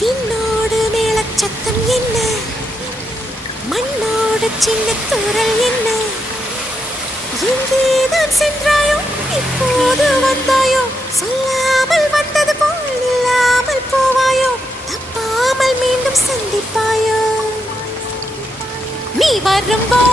விண்ணோடு மேலச்சத்தம் என்ன, மண்ணோடு சின்ன தூரல் என்ன, எங்கேதான் சென்றாயோ இப்போது வந்தாயோ, சொல்லாமல் வந்தது போல் இல்லாமல் போவாயோ, தப்பாமல் மீண்டும் சந்திப்பாயோ, நீ வரும்போ